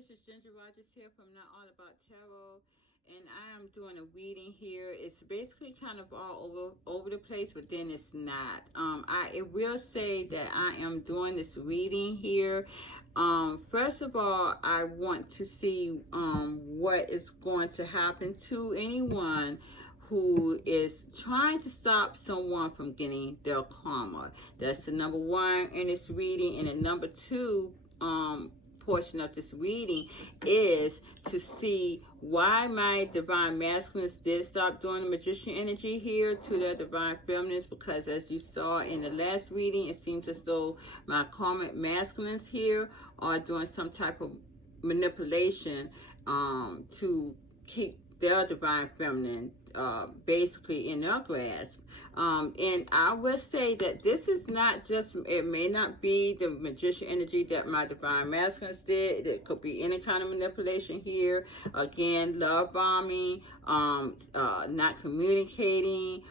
this is Ginger Rogers here from Not All About Tarot, and I am doing a reading here. It's basically kind of all over the place, but then it's not. I will say that I am doing this reading here. First of all, I want to see what is going to happen to anyone who is trying to stop someone from getting their karma. That's the number one in this reading, and the number two portion of this reading is to see why my divine masculines did stop doing the magician energy here to their divine feminines, because as you saw in the last reading, it seems as though my karmic masculines here are doing some type of manipulation to keep their divine feminine basically in their grasp. And I will say that this is not just, it may not be the magician energy that my divine masculines did. It could be any kind of manipulation here. Again, love bombing, not communicating,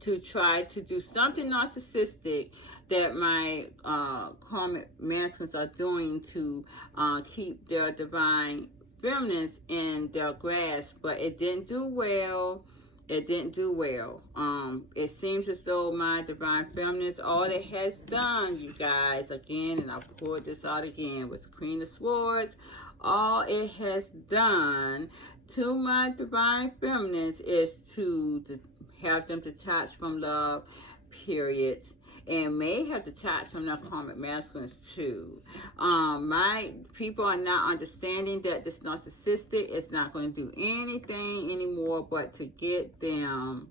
to try to do something narcissistic that my karmic masculines are doing to keep their divine feminines in their grasp, but it didn't do well. It didn't do well. It seems as though my divine feminines, all it has done, you guys, again, and I pulled this out again, with the Queen of Swords, all it has done to my divine feminines is to have them detached from love, period, and may have detached from their karmic masculines too. My people are not understanding that this narcissistic is not going to do anything anymore but to get them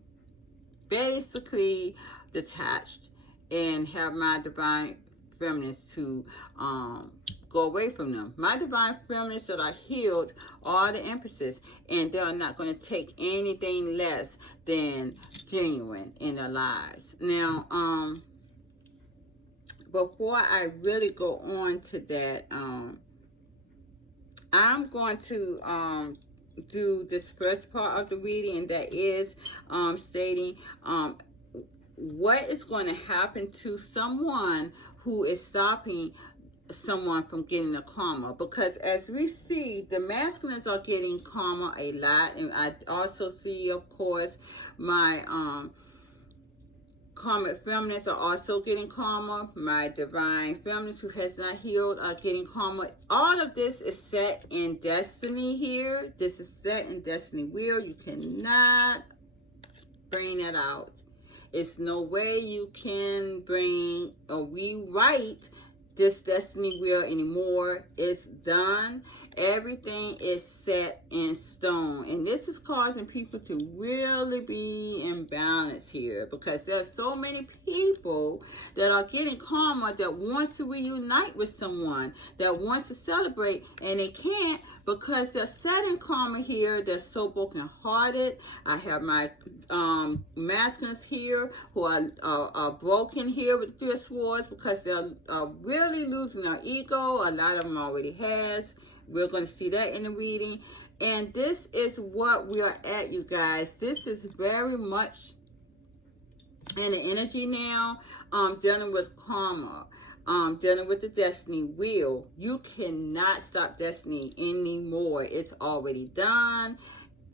basically detached and have my divine feminines to go away from them. My divine feminines that are healed are the empresses, and they are not going to take anything less than genuine in their lives. Now, before I really go on to that, I'm going to do this first part of the reading, and that is stating what is going to happen to someone who is stopping someone from getting a karma. Because as we see, the masculines are getting karma a lot, and I also see, of course, my karmic feminines are also getting karma. My divine feminines who has not healed are getting karma. All of this is set in destiny here. This is set in destiny wheel. You cannot bring that out. It's no way you can bring or rewrite this destiny wheel anymore. It's done. Everything is set in stone, and this is causing people to really be imbalanced here, because there's so many people that are getting karma that wants to reunite with someone, that wants to celebrate, and they can't because they're set in karma here. They're so broken-hearted. I have my masculines here who are broken here with the Three of Swords, because they're really losing their ego. A lot of them already has. We're going to see that in the reading. And this is what we are at, you guys. This is very much in the energy now, dealing with karma, dealing with the destiny wheel. You cannot stop destiny anymore. It's already done.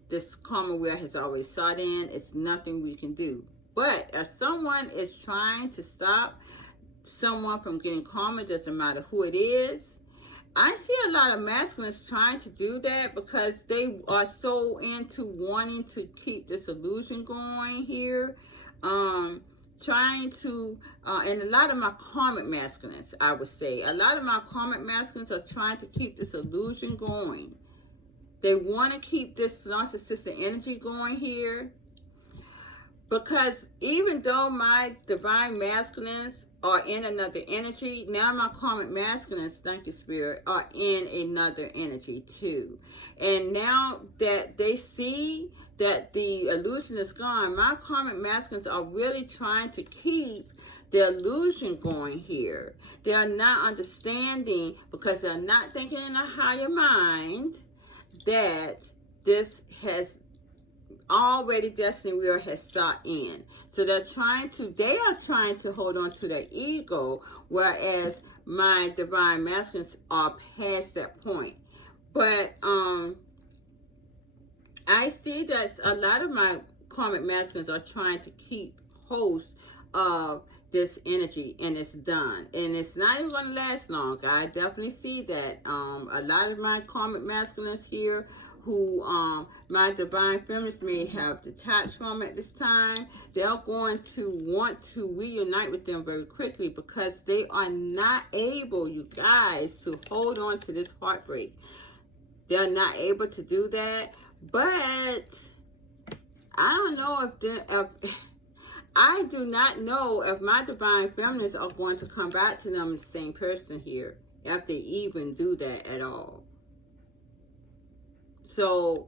This karma wheel has already sought in. It's nothing we can do. But if someone is trying to stop someone from getting karma, doesn't matter who it is. I see a lot of masculines trying to do that because they are so into wanting to keep this illusion going here. Trying to, and a lot of my karmic masculines, I would say, a lot of my karmic masculines are trying to keep this illusion going. They want to keep this narcissistic energy going here. Because even though my divine masculines are in another energy, now my karmic masculines, thank you, Spirit, are in another energy too. And now that they see that the illusion is gone, my karmic masculines are really trying to keep the illusion going here. They are not understanding, because they're not thinking in a higher mind, that this has already destiny wheel has sought in. So they are trying to hold on to their ego, whereas my divine masculines are past that point. But I see that a lot of my karmic masculines are trying to keep host of this energy, and it's done, and it's not even going to last long. I definitely see that a lot of my karmic masculines here who my divine feminines may have detached from at this time, they're going to want to reunite with them very quickly, because they are not able, you guys, to hold on to this heartbreak. They're not able to do that. But I don't know if I do not know if my divine feminines are going to come back to them the same person here, if they even do that at all. So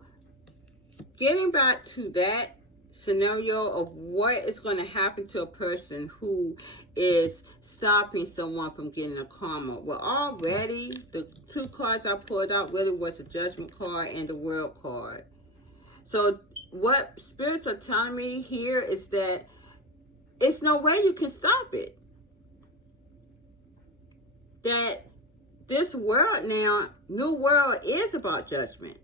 getting back to that scenario of what is going to happen to a person who is stopping someone from getting a karma. Well, already the two cards I pulled out really was the Judgment card and the World card. So what spirits are telling me here is that it's no way you can stop it. That this world now, new world, is about judgment.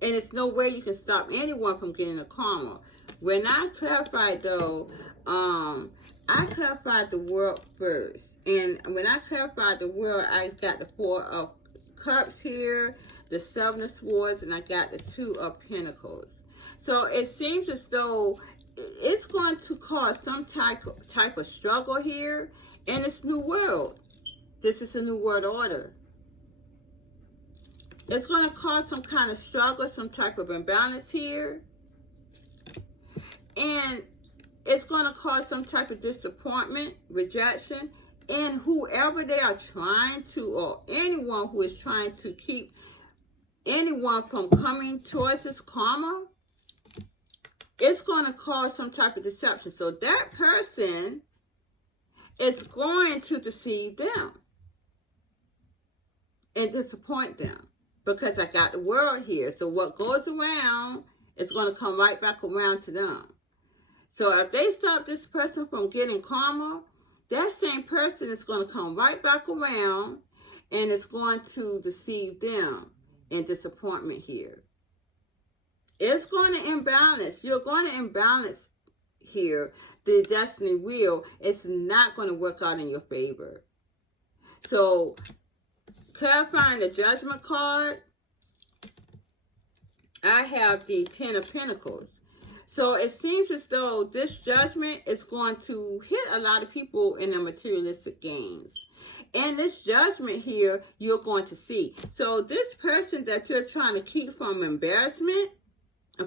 And it's no way you can stop anyone from getting a karma. When I clarified though, I clarified the world first. And when I clarified the world, I got the Four of Cups here, the Seven of Swords, and I got the Two of Pentacles. So it seems as though it's going to cause some type of struggle here in this new world. This is a new world order. It's going to cause some kind of struggle, some type of imbalance here. And it's going to cause some type of disappointment, rejection. And whoever they are trying to, or anyone who is trying to keep anyone from coming towards this karma, it's going to cause some type of deception. So that person is going to deceive them and disappoint them, because I got the world here. So what goes around is going to come right back around to them. So if they stop this person from getting karma, that same person is going to come right back around and it's going to deceive them in disappointment here. It's going to imbalance. You're going to imbalance here the destiny wheel. It's not going to work out in your favor. So clarifying the Judgment card, I have the Ten of Pentacles. So it seems as though this judgment is going to hit a lot of people in their materialistic gains. And this judgment here, you're going to see. So this person that you're trying to keep from embarrassment,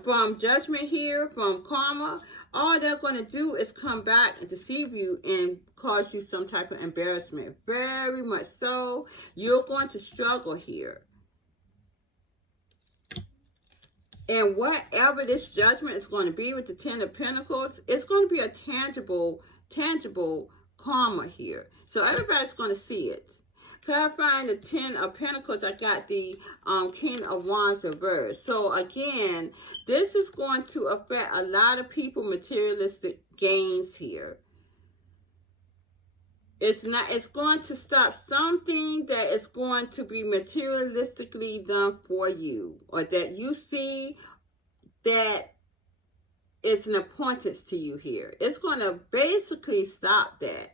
from judgment here, from karma, all they're going to do is come back and deceive you and cause you some type of embarrassment. Very much so. You're going to struggle here. And whatever this judgment is going to be with the Ten of Pentacles, it's going to be a tangible karma here. So everybody's going to see it. Clarifying the Ten of Pentacles, I got the King of Wands reversed. So again, this is going to affect a lot of people materialistic gains here. It's going to stop something that is going to be materialistically done for you, or that you see that it's an importance to you here. It's going to basically stop that.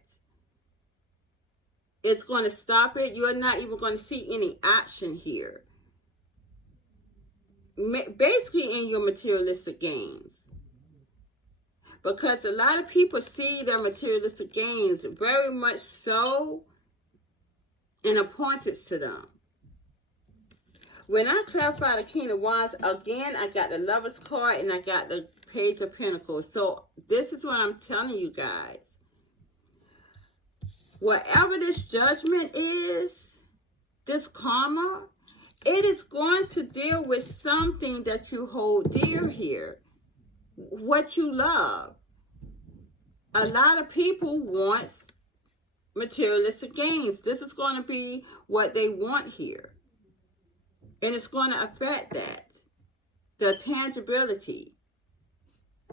It's going to stop it. You're not even going to see any action here. Basically in your materialistic gains. Because a lot of people see their materialistic gains very much so an importance to them. When I clarify the King of Wands, again, I got the Lover's card and I got the Page of Pentacles. So this is what I'm telling you guys. Whatever this judgment is, this karma, it is going to deal with something that you hold dear here. What you love. A lot of people want materialistic gains. This is going to be what they want here. And it's going to affect that. The tangibility.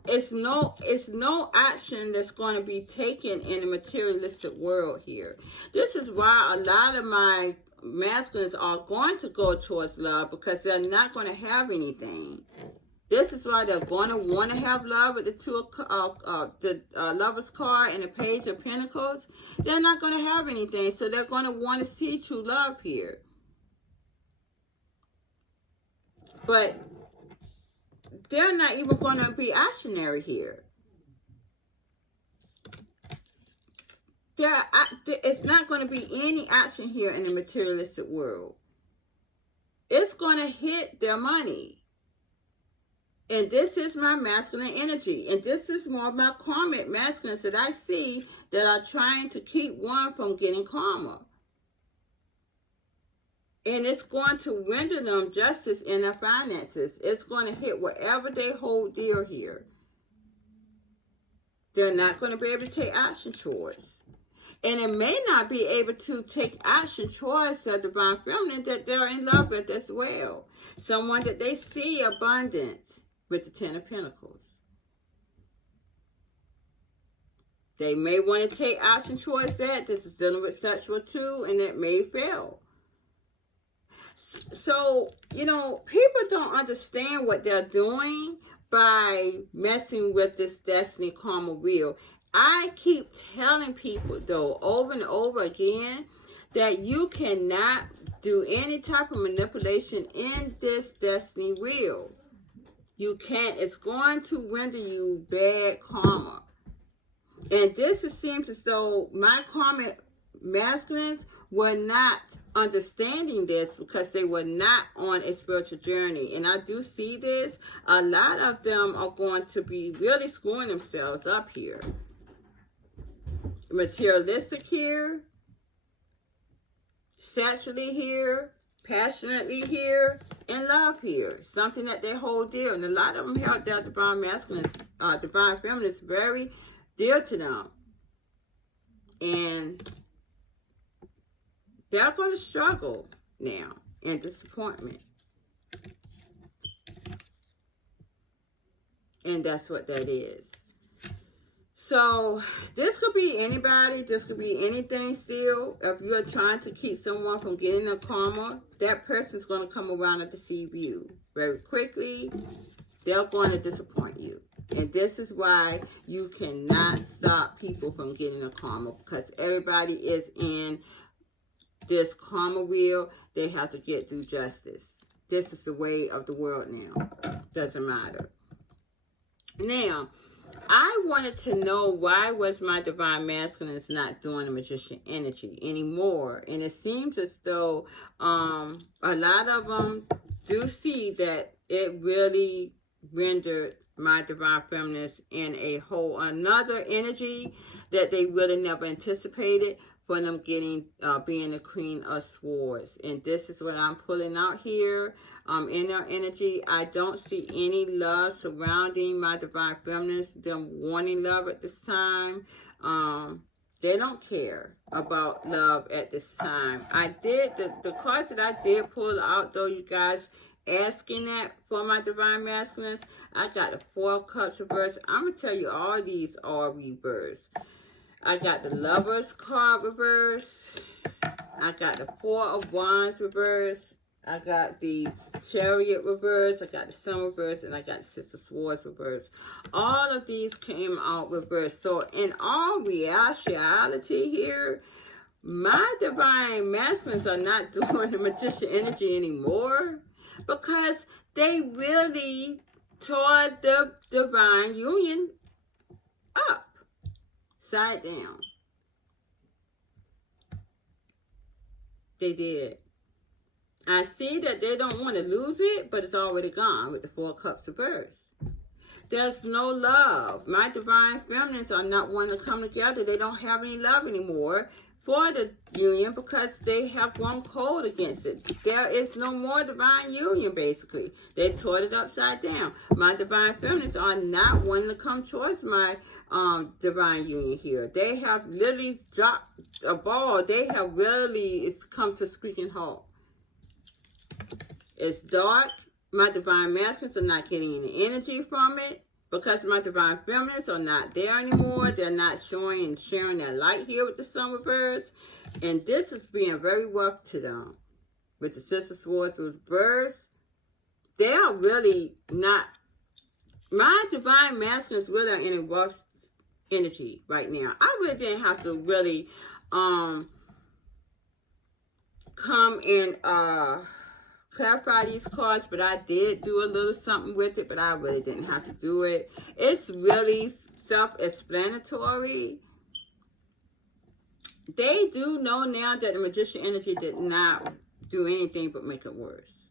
it's no action that's going to be taken in the materialistic world here. This is why a lot of my masculines are going to go towards love, because they're not going to have anything. This is why they're going to want to have love with the Lover's card and the Page of Pentacles. They're not going to have anything, so they're going to want to see true love here. But they're not even going to be actionary here. It's not going to be any action here in the materialistic world. It's going to hit their money. And this is my masculine energy. And this is more of my karmic masculines that I see that are trying to keep one from getting karma. And it's going to render them justice in their finances. It's going to hit whatever they hold dear here. They're not going to be able to take action towards. And it may not be able to take action towards the divine feminine that they're in love with as well. Someone that they see abundance with the Ten of Pentacles. They may want to take action towards that. This is dealing with sexual too, and it may fail. So, you know, people don't understand what they're doing by messing with this destiny karma wheel. I keep telling people, though, over and over again, that you cannot do any type of manipulation in this destiny wheel. You can't. It's going to render you bad karma. And this seems as though my karmic masculines were not understanding this because they were not on a spiritual journey. And I do see this. A lot of them are going to be really screwing themselves up here. Materialistic here. Sexually here. Passionately here. And love here. Something that they hold dear. And a lot of them held their divine masculines, divine feminines very dear to them. And they're going to struggle now in disappointment. And that's what that is. So this could be anybody. This could be anything still. If you're trying to keep someone from getting a karma, that person's going to come around and deceive you very quickly. They're going to disappoint you. And this is why you cannot stop people from getting a karma, because everybody is in this karma wheel. They have to get due justice. This is the way of the world now. Doesn't matter. Now, I wanted to know why was my divine masculine is not doing the magician energy anymore. And it seems as though a lot of them do see that it really rendered my divine feminines in a whole another energy that they really never anticipated for them getting being the Queen of Swords. And this is what I'm pulling out here in their energy. I don't see any love surrounding my divine feminines, them wanting love at this time. They don't care about love at this time. I did the cards that I did pull out, though, you guys asking that for my divine masculines, I got the Four of Cups reversed. I'm gonna tell you all these are reversed. I got the Lover's card reversed. I got the Four of Wands reversed. I got the Chariot reversed. I got the Sun reversed, and I got the Six of Swords reversed. All of these came out reversed. So in all reality here, my divine masculines are not doing the magician energy anymore, because they really tore the divine union up, side down. They did. I see that they don't want to lose it, but it's already gone with the Four Cups reversed. There's no love. My divine feminines are not wanting to come together. They don't have any love anymore for the union because they have one code against it. There is no more divine union, basically. They tore it upside down. My divine feminines are not wanting to come towards my divine union here. They have literally dropped a ball. They have really come to screeching halt. It's dark. My divine masculines are not getting any energy from it. because my divine feminines are not there anymore. They're not showing and sharing their light here with the sun reverse. And this is being very rough to them. With the Six of Swords reverse, they are really not, my divine masculines really are in a rough energy right now. I really didn't have to really come and clarify these cards, but I did do a little something with it, but I really didn't have to do it. It's really self-explanatory. They do know now that the Magician energy did not do anything but make it worse.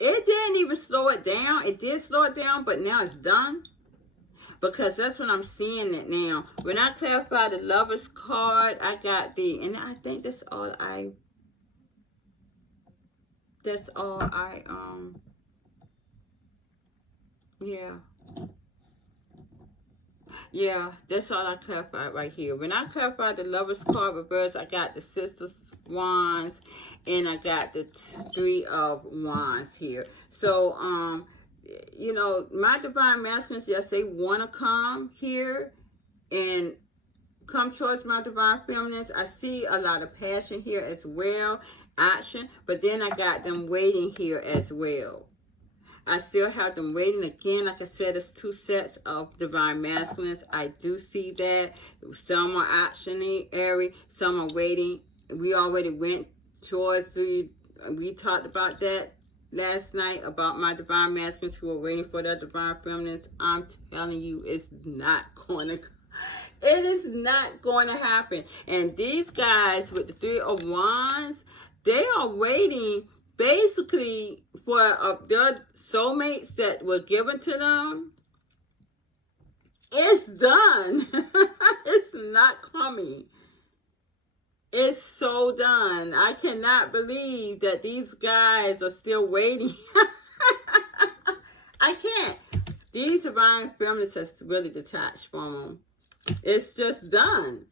It didn't even slow it down. It did slow it down, but now it's done. Because that's what I'm seeing it now. When I clarify the Lover's card, I got the, and I think that's all I yeah, that's all I clarified right here. When I clarified the Lover's card reverse, I got the Six of Wands, and I got the Three of Wands here. So, you know, my divine masculines, yes, they want to come here and come towards my divine feminines. I see a lot of passion here as well, action, but then I got them waiting here as well. I still have them waiting. Again, like I said, it's two sets of divine masculines. I do see that. Some are actionary, some are waiting. We already went towards we talked about that last night, about my divine masculines who are waiting for their divine feminines. I'm telling you, it's not going to, it is not going to happen. And these guys with the Three of Wands, they are waiting basically for their soulmates that were given to them. It's done. It's not coming. It's so done. I cannot believe that these guys are still waiting. I can't. These divine feminists has really detached from them. It's just done.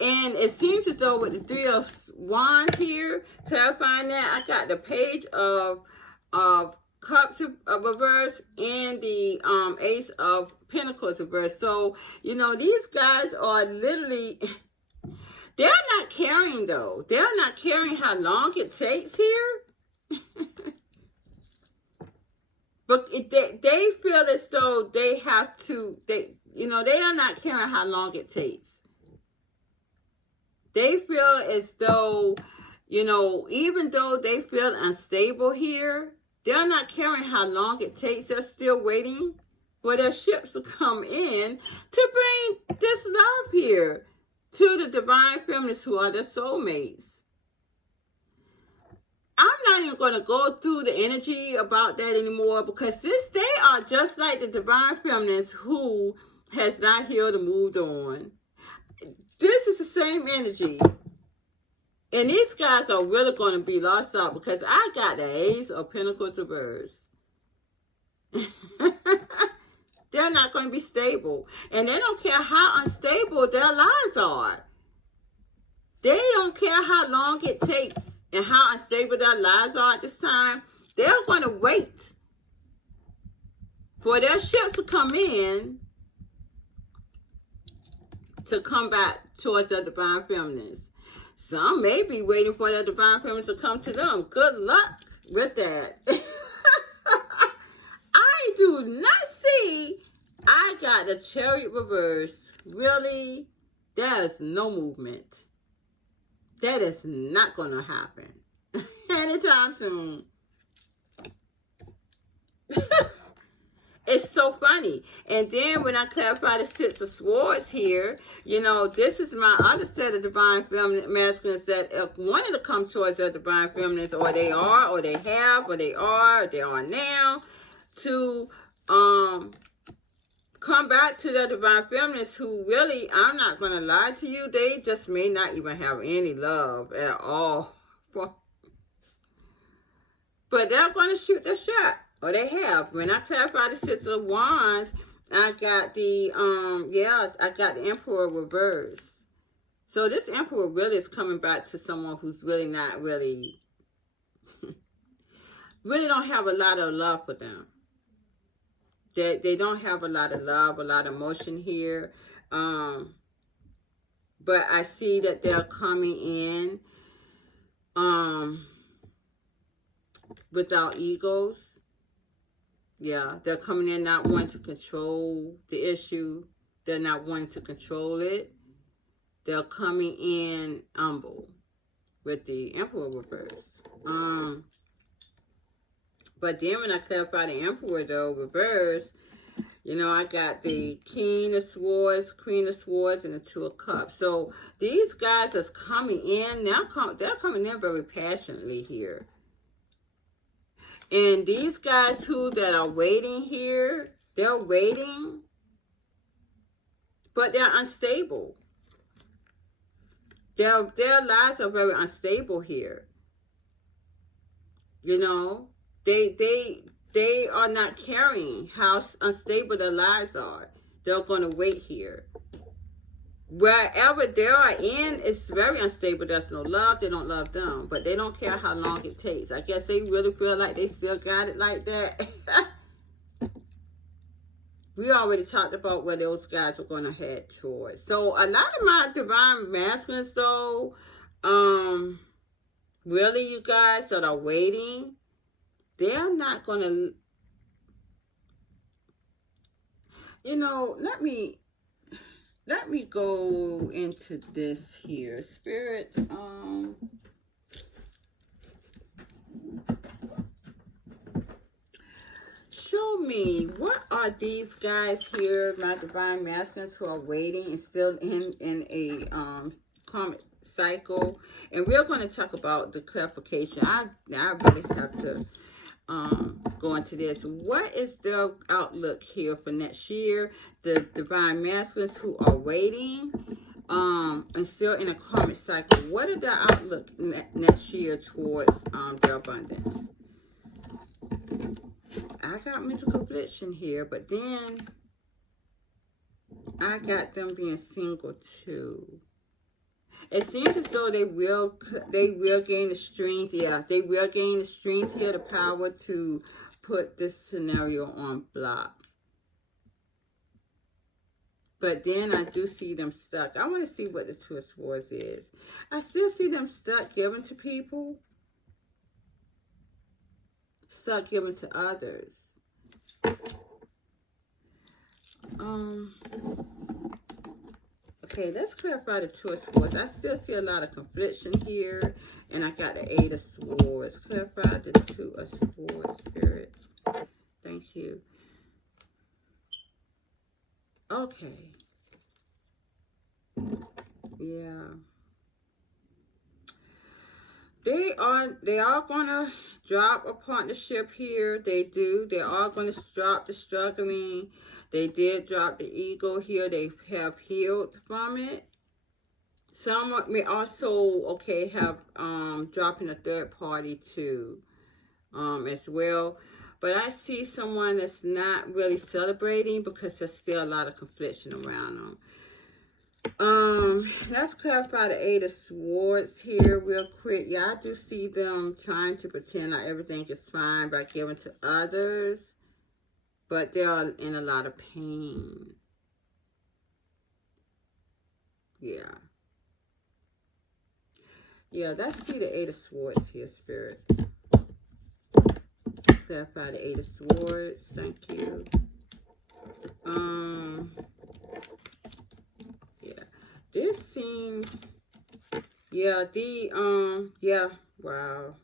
And it seems as though with the Three of Wands here, clarifying that, I got the Page of Cups of reverse and the Ace of Pentacles reverse. So, you know, these guys are literally, they're not caring though. They're not caring how long it takes here. But they feel as though they have to, you know, they are not caring how long it takes. They feel as though, you know, even though they feel unstable here, they're not caring how long it takes. They're still waiting for their ships to come in to bring this love here to the divine feminists who are their soulmates. I'm not even going to go through the energy about that anymore, because they are just like the divine feminists who has not healed and moved on. This is the same energy. And these guys are really going to be lost out, because I got the Ace of Pentacles reverse. They're not going to be stable. And they don't care how unstable their lives are. They don't care how long it takes and how unstable their lives are at this time. They're going to wait for their ships to come in to come back towards their divine feminines. Some may be waiting for their divine feminines to come to them. Good luck with that. I do not see. I got the Chariot reverse. Really? There's no movement. That is not going to happen anytime soon. It's so funny. And then when I clarify the Six of Swords here, you know, this is my other set of divine feminine masculines that wanted to come towards their divine feminines, or they are, or they have, or they are now, to come back to their divine feminines who really, I'm not going to lie to you, they just may not even have any love at all. But they're going to shoot their shot. Or they have. When I clarify the Six of Wands, I got the, I got the Emperor reverse. So this Emperor really is coming back to someone who's really not really, really don't have a lot of love for them. They don't have a lot of love, a lot of emotion here. But I see that they're coming in without egos. Yeah, they're coming in not wanting to control the issue. They're not wanting to control it. They're coming in humble with the Emperor reverse. But then when I clarify the Emperor though reverse, you know, I got the King of Swords, Queen of Swords, and the Two of Cups. So these guys are coming in. They're coming in very passionately here. And these guys who that are waiting here, they're waiting, but they're unstable. Their lives are very unstable here. You know, they are not caring how unstable their lives are. They're going to wait here. Wherever they are in, it's very unstable. There's no love. They don't love them, but they don't care how long it takes. I guess they really feel like they still got it like that. We already talked about where those guys are going to head towards. So a lot of my divine masculines, though, really, you guys that are waiting, they're not going to, you know, let me go into this here. Spirit, show me, what are these guys here, my divine masculines who are waiting and still in a karmic cycle? And we're going to talk about the clarification. I really have to go into this. What is their outlook here for next year? The divine masculines who are waiting and still in a karmic cycle. What is their outlook next year towards their abundance? I got mental confliction here, but then I got them being single too. It seems as though they will gain the strength. Yeah, they will gain the strength here, the power to put this scenario on block. But then I do see them stuck. I want to see what the Two of Swords is. I still see them stuck giving to people. Stuck giving to others. Okay, let's clarify the Two of Swords. I still see a lot of confliction here. And I got the Eight of Swords. Clarify the Two of Swords, Spirit. Thank you. Okay. Yeah. They are gonna drop a partnership here. They do. They are gonna drop the struggling. They did drop the ego here. They have healed from it. Some may also have dropping a third party too as well. But I see someone that's not really celebrating because there's still a lot of confliction around them. Let's clarify the Eight of Swords here real quick. Yeah, I do see them trying to pretend like everything is fine by giving to others, but they are in a lot of pain. Yeah. Yeah, let's see the Eight of Swords here, Spirit. Clarify the Eight of Swords. Thank you. Yeah. This seems, yeah, yeah, wow.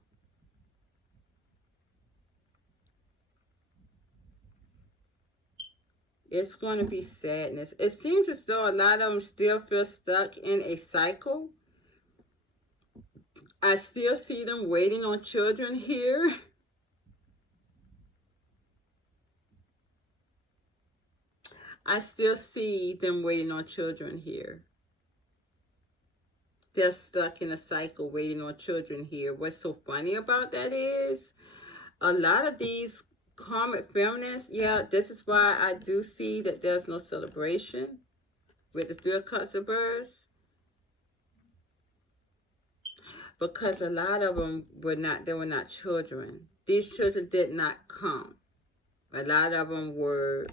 It's going to be sadness. It seems as though a lot of them still feel stuck in a cycle. I still see them waiting on children here. I still see them waiting on children here. They're stuck in a cycle waiting on children here. What's so funny about that is a lot of these karmic feminists, yeah, this is why I do see that there's no celebration with the Three of Cups reverse. Because a lot of them were not children. These children did not come. A lot of them were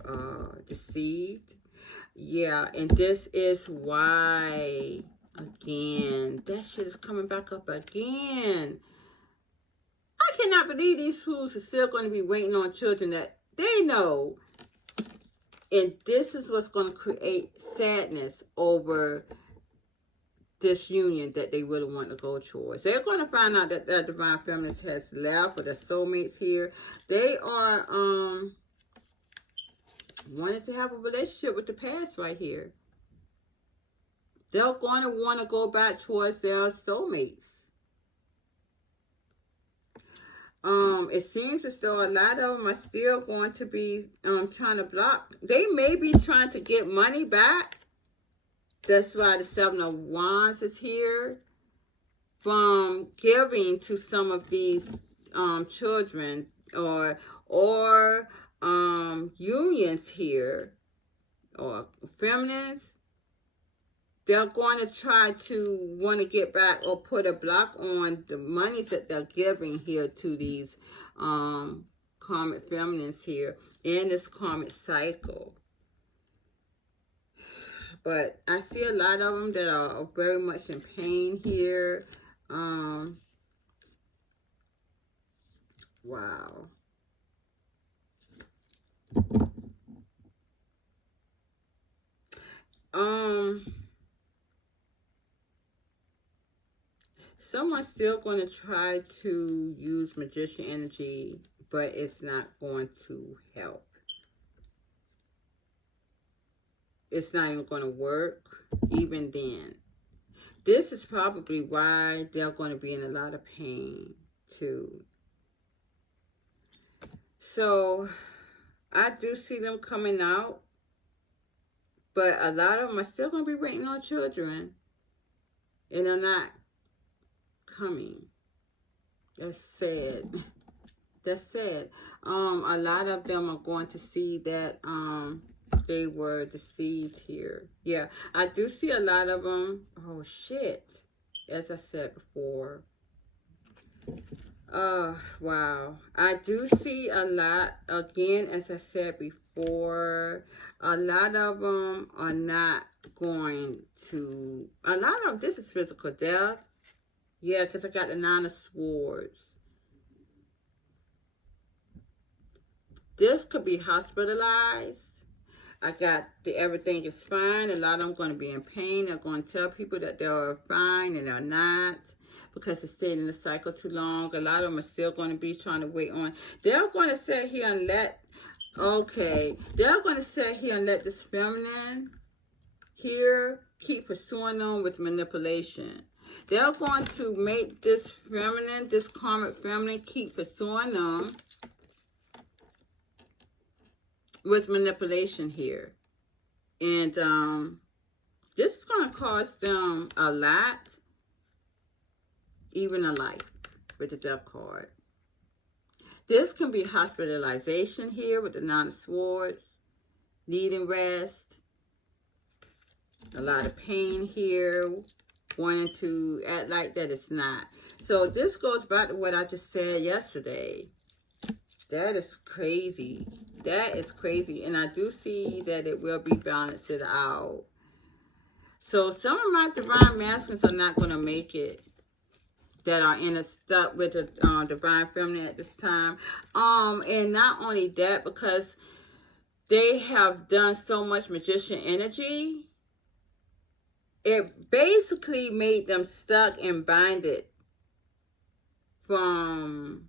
deceived. Yeah, and this is why, again, that shit is coming back up again. I cannot believe these fools are still going to be waiting on children that they know. And this is what's going to create sadness over this union that they really want to go towards. They're going to find out that their divine feminist has left, or their soulmates here. They are wanting to have a relationship with the past right here. They're going to want to go back towards their soulmates. It seems as though a lot of them are still going to be trying to block. They may be trying to get money back. That's why the Seven of Wands is here. From giving to some of these children or unions here, or feminines. They're going to try to want to get back or put a block on the monies that they're giving here to these karmic feminines here in this karmic cycle. But I see a lot of them that are very much in pain here. Wow. Someone's still going to try to use magician energy, but it's not going to help. It's not even going to work even then. This is probably why they're going to be in a lot of pain too. So I do see them coming out, but a lot of them are still going to be waiting on children, and they're not coming. That's sad. That's sad. A lot of them are going to see that they were deceived here. Yeah, I do see a lot of them. Oh shit. As I said before. Wow. I do see a lot, again, as I said before, a lot of them are not going to, a lot of this is physical death. Yeah, because I got the Nine of Swords. This could be hospitalized. I got the everything is fine. A lot of them going to be in pain. They're going to tell people that they're fine and they're not, because it's stayed in the cycle too long. A lot of them are still going to be trying to wait on. They're going to sit here and let, okay, they're going to sit here and let this feminine here keep pursuing them with manipulation. They're going to make this feminine, this karmic feminine, keep pursuing them with manipulation here. And this is going to cost them a lot, even a life, with the Death card. This can be hospitalization here with the Nine of Swords, needing rest, a lot of pain here, wanting to act like that it's not. So this goes back to what I just said yesterday. That is crazy. That is crazy. And I do see that it will be balanced out. So some of my divine masculines are not going to make it, that are in a stuck with the divine feminine at this time. And not only that, because they have done so much magician energy, it basically made them stuck and binded from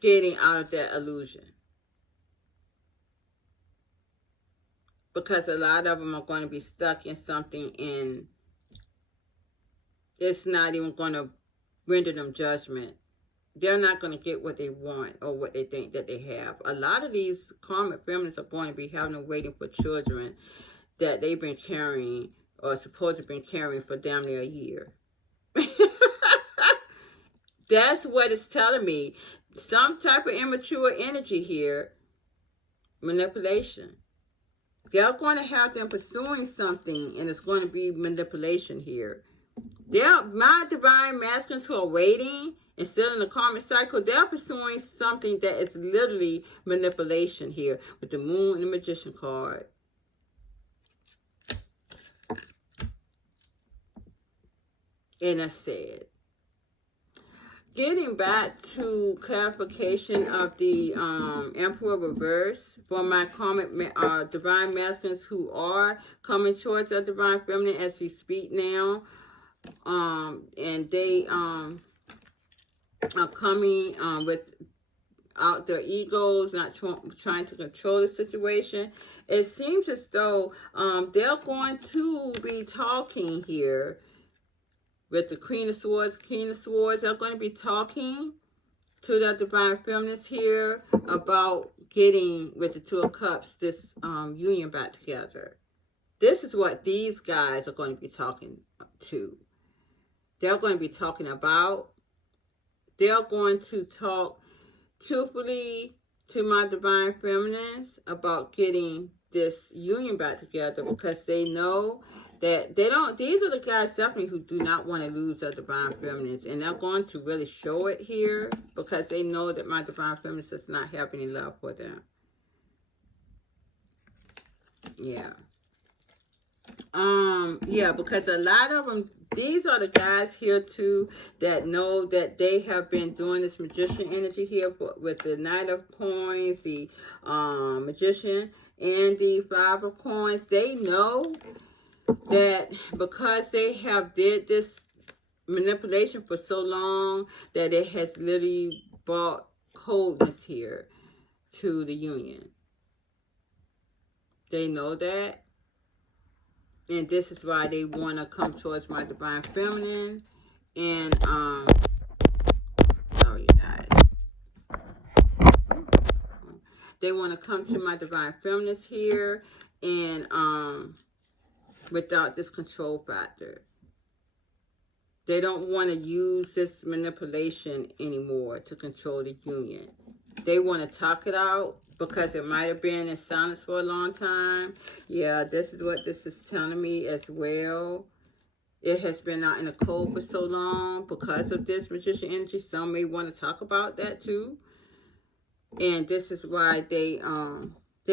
getting out of that illusion. Because a lot of them are going to be stuck in something, and it's not even going to render them judgment. They're not going to get what they want or what they think that they have. A lot of these karmic feminists are going to be having them waiting for children that they've been carrying, or supposedly been carrying, for damn near a year. That's what it's telling me. Some type of immature energy here. Manipulation. They're going to have them pursuing something, and it's going to be manipulation here. My divine masculines who are waiting and still in the karmic cycle, they're pursuing something that is literally manipulation here with the moon and the magician card. And I said, getting back to clarification of the Emperor reverse for my karmic divine masculines who are coming towards the divine feminine as we speak now, and they are coming without their egos, not trying to control the situation. It seems as though they're going to be talking here with the Queen of Swords. King of Swords, they're going to be talking to the divine feminines here about getting, with the Two of Cups, this union back together. This is what these guys are going to be talking to. They're going to be talking about. They're going to talk truthfully to my divine feminines about getting this union back together, because they know that these are the guys definitely who do not want to lose their divine feminines, and they're going to really show it here because they know that my divine feminines does not have any love for them. Yeah. Yeah, because a lot of them, these are the guys here too that know that they have been doing this magician energy here with the Knight of Coins, the magician, and the Five of Coins. They know that because they have did this manipulation for so long that it has literally brought coldness here to the union. They know that. And this is why they want to come towards my divine feminine. And, sorry, you guys. They want to come to my divine feminines here. And, without this control factor. They don't want to use this manipulation anymore to control the union. They want to talk it out, because it might have been in silence for a long time. Yeah, this is what this is telling me as well. It has been out in the cold for so long because of this magician energy. Some may want to talk about that too. And this is why they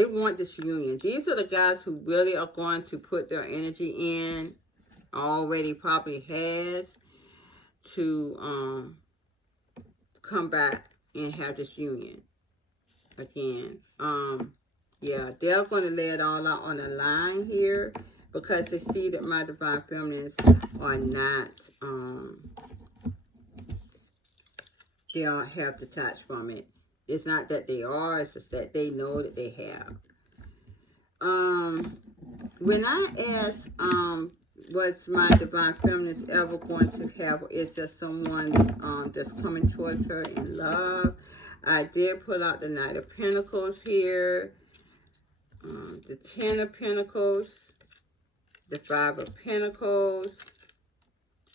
want this union. These are the guys who really are going to put their energy in, already probably has, to come back and have this union again. Yeah, they're going to lay it all out on the line here because they see that my divine feminines are not, they don't have detached from it. It's not that they are, it's just that they know that they have. When I asked, was my divine feminines ever going to have, or is there someone that's coming towards her in love? I did pull out the Knight of Pentacles here, the Ten of Pentacles, the Five of Pentacles,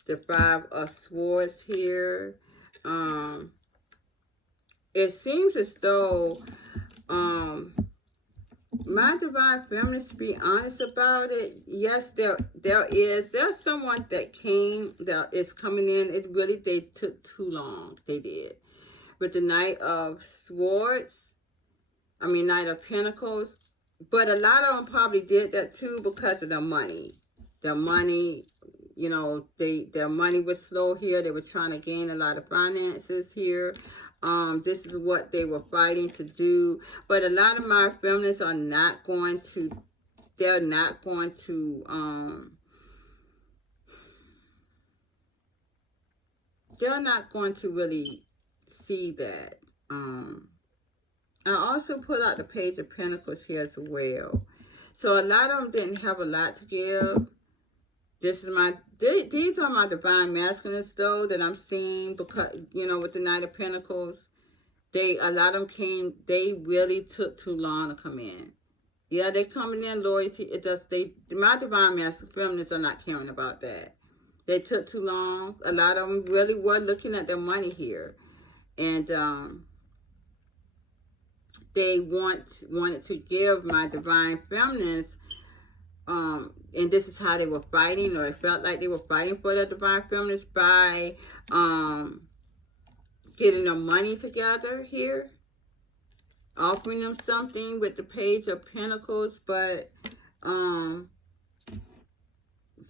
the Five of Swords here. It seems as though my divine feminines, to be honest about it, yes, there's someone that came, that is coming in. It really, they took too long. They did. With the Knight of Swords, Knight of Pentacles. But a lot of them probably did that too because of their money. Their money, their money was slow here. They were trying to gain a lot of finances here. This is what they were fighting to do. But a lot of my feminists are not going to, they're not going to, really see that. I also put out the Page of Pentacles here as well. So a lot of them didn't have a lot to give. These are my divine masculines though that I'm seeing, because, with the Knight of Pentacles, a lot of them came, they really took too long to come in. Yeah, they're coming in loyalty. My divine masculine feminists are not caring about that. They took too long. A lot of them really were looking at their money here. And, they wanted to give my divine feminines and this is how they were fighting, or it felt like they were fighting for the divine feminines by getting their money together here, offering them something with the Page of Pentacles. But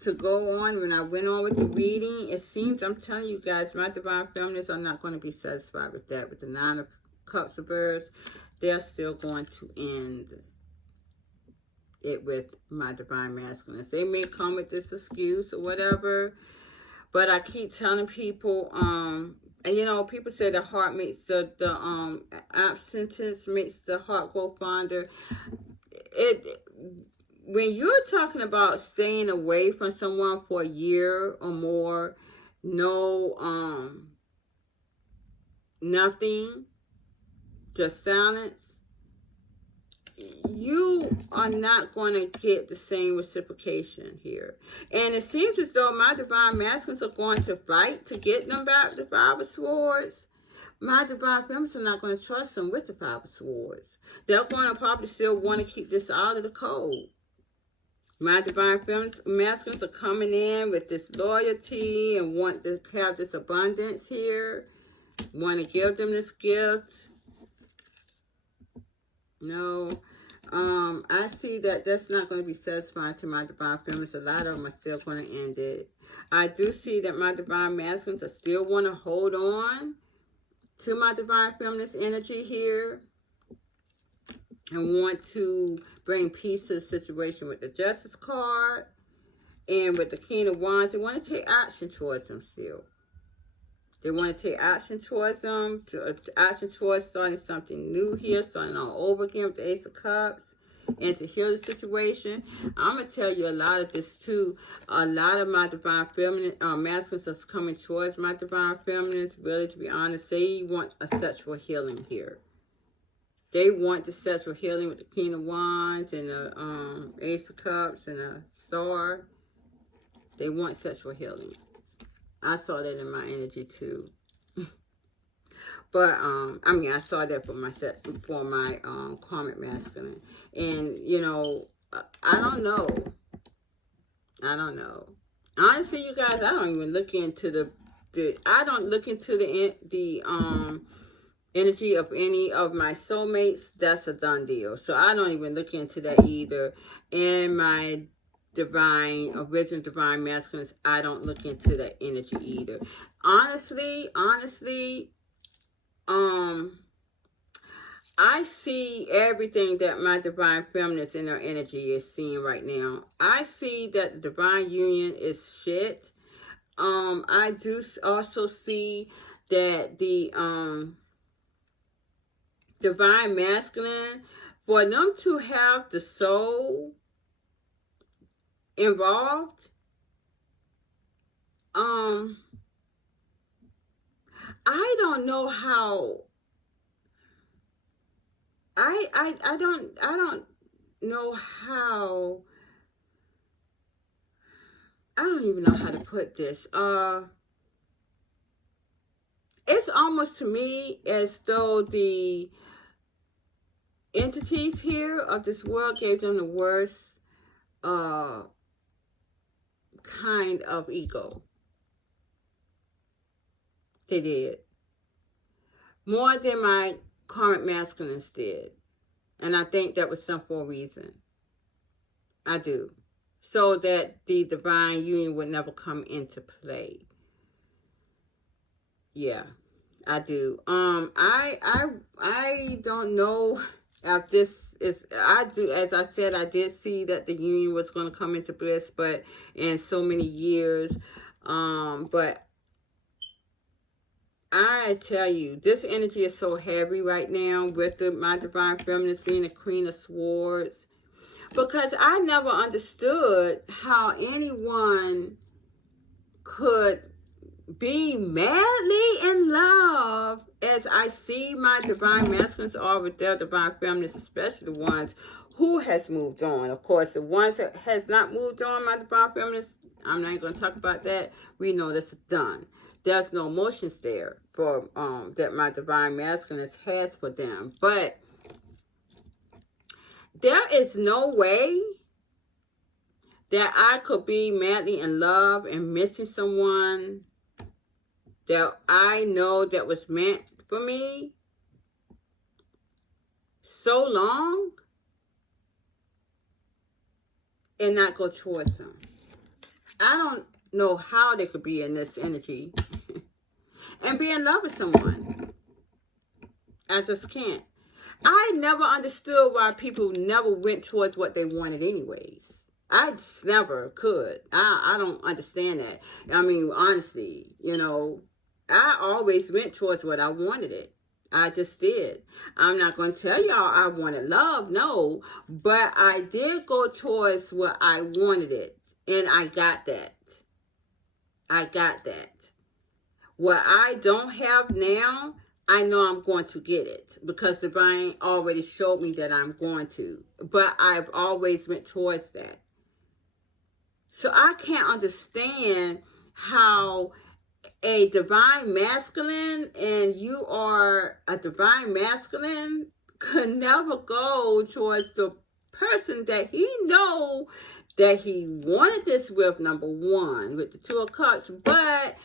to go on, when I went on with the reading, it seems, I'm telling you guys, my divine feminists are not going to be satisfied with that. With the Nine of Cups of Earth, they're still going to end it with my divine masculines. They may come with this excuse or whatever, but I keep telling people, and you know, people say the heart makes the abstinence makes the heart grow fonder. When you're talking about staying away from someone for a year or more, no, nothing, just silence, you are not going to get the same reciprocation here. And it seems as though my divine masculines are going to fight to get them back the Five of Swords. My divine feminines are not going to trust them with the Five of Swords. They're going to probably still want to keep this out of the code. My divine feminines, masculines are coming in with this loyalty and want to have this abundance here. Want to give them this gift. No. I see that that's not going to be satisfying to my divine feminines. A lot of them are still going to end it. I do see that my divine masculines are still want to hold on to my divine feminist energy here and want to bring peace to the situation with the Justice card and with the King of Wands. They want to take action towards them still. They want to take action towards them, action towards starting something new here, starting all over again with the Ace of Cups, and to heal the situation. I'm going to tell you a lot of this too. A lot of my divine feminine masculines are coming towards my divine feminines, really, to be honest. They want a sexual healing here. They want the sexual healing with the King of Wands and the Ace of Cups and the Star. They want sexual healing. I saw that in my energy too. But I mean, I saw that for my karmic masculine. And you know, I don't know. Honestly, you guys, I don't even look into the energy of any of my soulmates. That's a done deal. So I don't even look into that either. And my original divine masculines, I don't look into that energy either. Honestly, I see everything that my divine feminines in their energy is seeing right now. I see that the divine union is shit. I do also see that the divine masculine, for them to have the soul involved, I don't know how. I don't know how. I don't even know how to put this. It's almost to me as though the entities here of this world gave them the worst kind of ego. They did. More than my karmic masculines did. And I think that was some for a reason. I do. So that the divine union would never come into play. Yeah, I do. I don't know if this is, I do, as I said, I did see that the union was going to come into bliss, but in so many years. But I tell you, this energy is so heavy right now with my divine feminines being the Queen of Swords. Because I never understood how anyone could be madly in love as I see my divine masculines are with their divine feminines, especially the ones who has moved on. Of course, the ones that has not moved on, my divine feminines, I'm not going to talk about that. We know this is done. There's no emotions there for that my divine masculines has for them. But there is no way that I could be madly in love and missing someone that I know that was meant for me so long and not go towards them. I don't know how they could be in this energy and be in love with someone. I just can't. I never understood why people never went towards what they wanted anyways. I just never could. I don't understand that. I mean, honestly, you know, I always went towards what I wanted it. I just did. I'm not going to tell y'all I wanted love, no. But I did go towards what I wanted it. And I got that. I got that. What I don't have now, I know I'm going to get it because divine already showed me that I'm going to. But I've always went towards that. So I can't understand how a divine masculine and you are a divine masculine could never go towards the person that he know that he wanted this with, number one, with the Two of Cups, but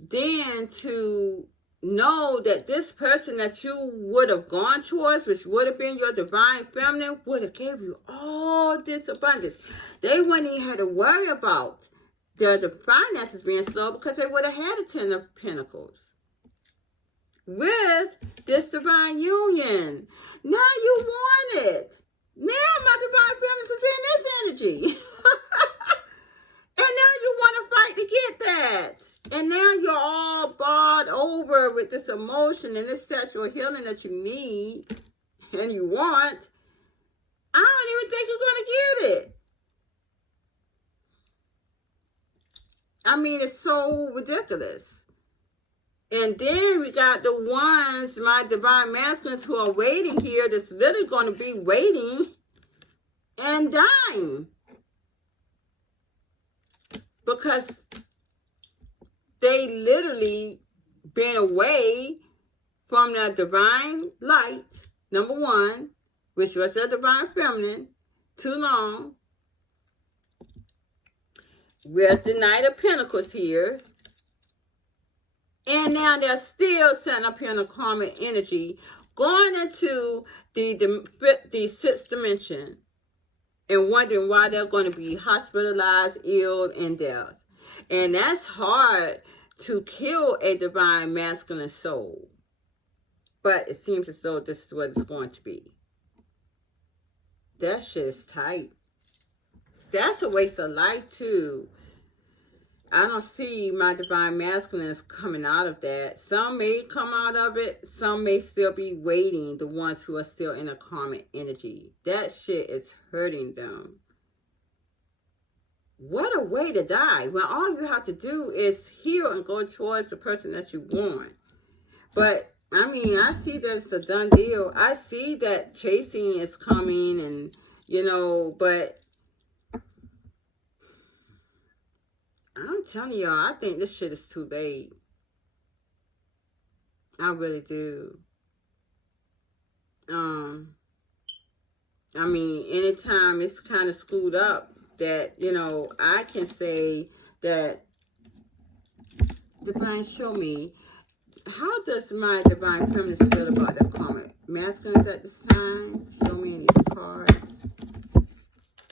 then to know that this person that you would have gone towards, which would have been your divine feminine, would have gave you all this abundance. They wouldn't even have to worry about the finances being slow because they would have had a Ten of Pentacles with this divine union. Now you want it. Now my divine feminine is in this energy. And now you want to fight to get that. And now you're all bought over with this emotion and this sexual healing that you need and you want. I don't even think you're going to get it. I mean, it's so ridiculous. And then we got the ones, my divine masculines, who are waiting here that's literally going to be waiting and dying. Because they literally been away from the divine light, number one, which was the divine feminine, too long. We're at the Knight of Pentacles here. And now they're still setting up here in the karmic energy, going into the sixth dimension and wondering why they're going to be hospitalized, ill, and death. And that's hard to kill a divine masculine soul. But it seems as though this is what it's going to be. That shit is tight. That's a waste of life, too. I don't see my divine masculines coming out of that. Some may come out of it. Some may still be waiting, the ones who are still in a karmic energy. That shit is hurting them. What a way to die, when all you have to do is heal and go towards the person that you want. But, I mean, I see there's a done deal. I see that chasing is coming and, you know, but I'm telling y'all, I think this shit is too late. I really do. I mean, anytime it's kind of screwed up that, you know, I can say that divine show me, how does my divine feminine feel about the karmic masculines at this time? Show me in these cards.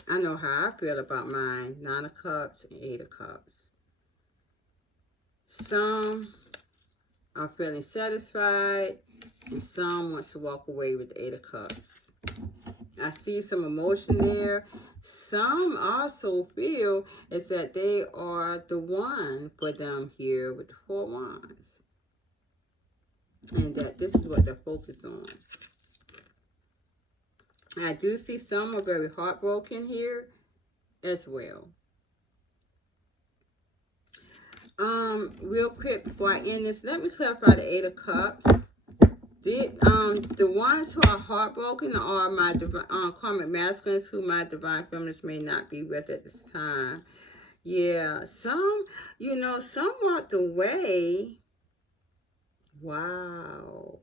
I know how I feel about mine. 9 of Cups and 8 of Cups. Some are feeling satisfied, and some wants to walk away with the 8 of Cups. I see some emotion there. Some also feel is that they are the one for them here with the 4 of Wands. And that this is what they're focused on. I do see some are very heartbroken here as well. Real quick before I end this, let me clarify the 8 of Cups. The ones who are heartbroken are my karmic masculines who my divine feminines may not be with at this time. Yeah, some, you know, some walked away. Wow.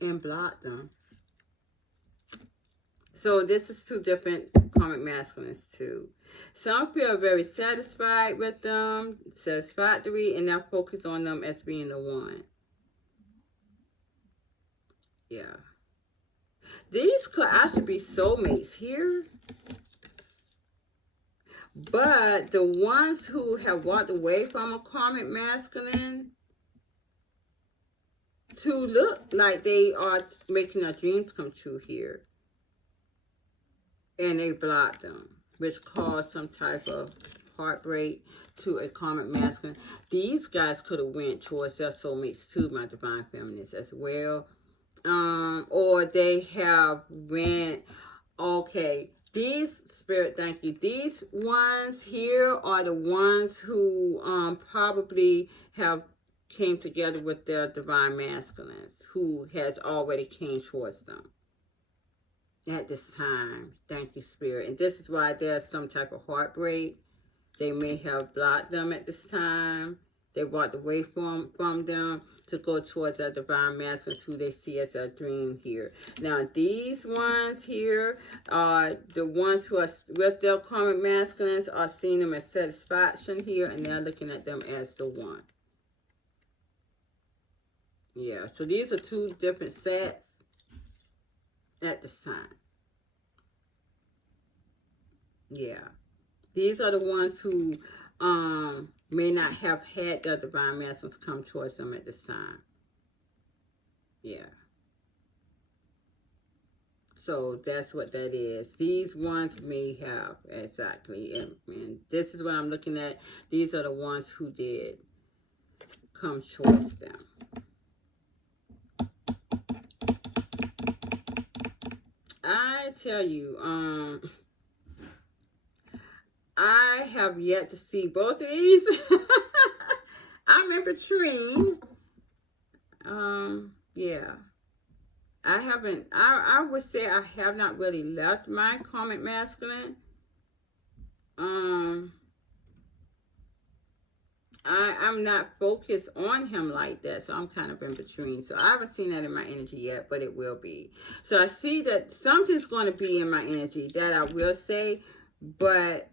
And blocked them. So this is two different karmic masculines too. Some feel very satisfied with them, satisfactory, and now focus on them as being the one. Yeah. These could actually be soulmates here. But the ones who have walked away from a karmic masculine to look like they are making their dreams come true here. And they blocked them, which caused some type of heartbreak to a karmic masculine. These guys could have went towards their soulmates too, my divine feminists, as well. Or they have went, okay, these, spirit, thank you, these ones here are the ones who probably have came together with their divine masculines, who has already came towards them at this time. Thank you, spirit. And this is why there's some type of heartbreak. They may have blocked them at this time. They walked away from them to go towards their divine masculines, who they see as a dream here. Now, these ones here are the ones who are with their karmic masculines, are seeing them as satisfaction here, and they're looking at them as the one. Yeah, so these are two different sets at this time. Yeah. These are the ones who may not have had their divine masculines come towards them at this time. Yeah. So that's what that is. These ones may have, exactly. And this is what I'm looking at. These are the ones who did come towards them. I tell you, I have yet to see both of these. I'm in between. Yeah. I haven't, I would say I have not really left my karmic masculine. I'm not focused on him like that, so I'm kind of in between. So I haven't seen that in my energy yet, but it will be. So I see that something's going to be in my energy, that I will say, but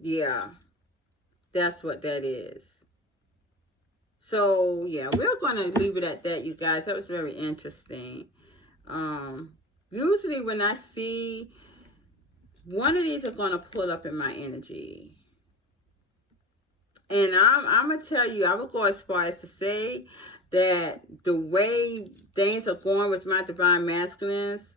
yeah, that's what that is. So yeah, we're going to leave it at that, you guys. That was very interesting. Usually when I see one of these are going to pull up in my energy. And I'm going to tell you, I would go as far as to say that the way things are going with my divine masculines,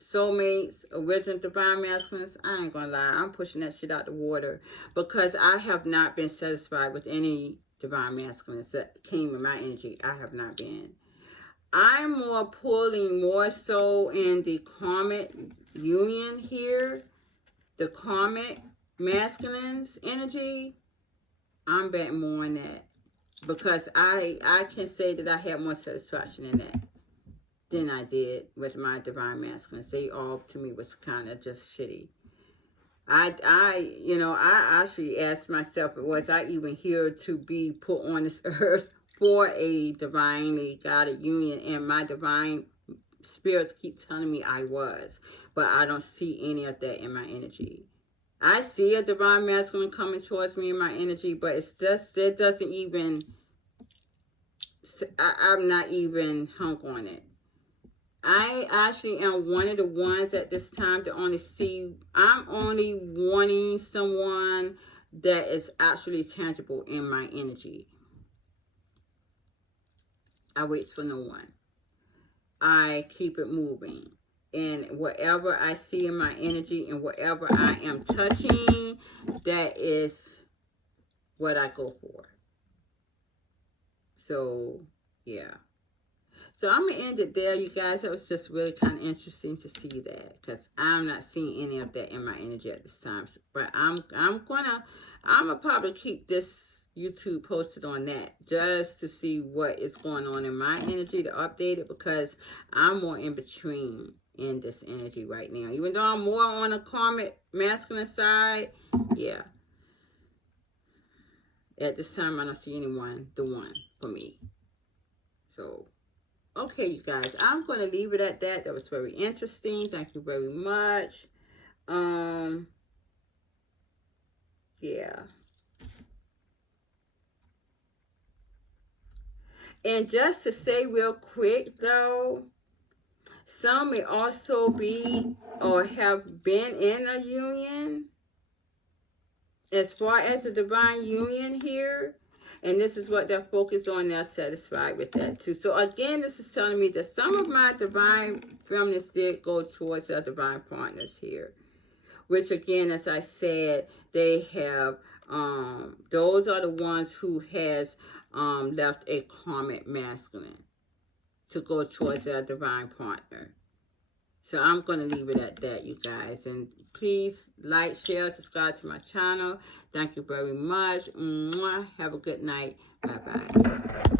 soulmates, original divine masculines, I ain't going to lie, I'm pushing that shit out the water, because I have not been satisfied with any divine masculines that came in my energy. I have not been. I'm more pulling more so in the karmic union here, the karmic masculines energy. I'm betting more on that, because I can say that I had more satisfaction in that than I did with my divine masculines. They all to me was kind of just shitty. I actually asked myself, was I even here to be put on this earth for a divinely guided union? And my divine spirits keep telling me I was, but I don't see any of that in my energy. I see a divine masculine coming towards me in my energy, but it's just, it doesn't even, I'm not even hung on it. I actually am one of the ones at this time to only see, I'm only wanting someone that is actually tangible in my energy. I wait for no one. I keep it moving. And whatever I see in my energy and whatever I am touching, that is what I go for. So, yeah. So I'm going to end it there, you guys. It was just really kind of interesting to see that, because I'm not seeing any of that in my energy at this time. But I'm gonna probably keep this YouTube posted on that, just to see what is going on in my energy, to update it, because I'm more in between in this energy right now. Even though I'm more on the karmic masculine side, yeah. At this time, I don't see anyone, the one for me. So Okay, you guys, I'm going to leave it at that. That was very interesting. Thank you very much. Yeah. And just to say real quick, though, some may also be or have been in a union as far as the divine union here. And this is what they're focused on. They're satisfied with that too. So again, this is telling me that some of my divine feminists did go towards their divine partners here. Which again, as I said, they have, those are the ones who has left a karmic masculine to go towards their divine partner. So I'm going to leave it at that, you guys. And please like, share, subscribe to my channel. Thank you very much. Mwah. Have a good night. Bye-bye.